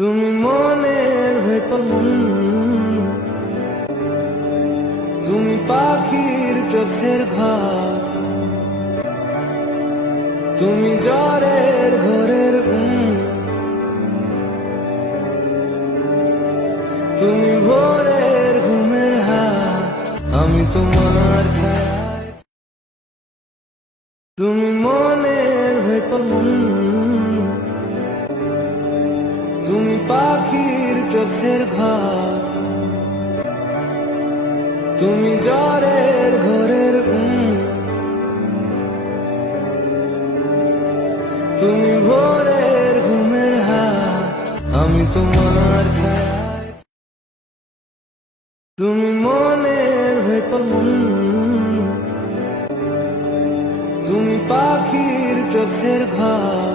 তুমি মনের ভেতর মন, তুমি পাখির চোখের ঘর, তুমি জ্বরের ঘোরের তুমি ভোরের ঘুমের হাত, আমি তোমার ছায়ায়। তুমি মনের ভেতর মন, তুমি পাখির চোখের ঘর, তুমি জ্বরের ঘোরের তুমি ভোরের ঘুমের হাত, আমি তোমার ছায়ায়। তুমি মনের ভেতর মন, তুমি পাখির চোখের ঘর,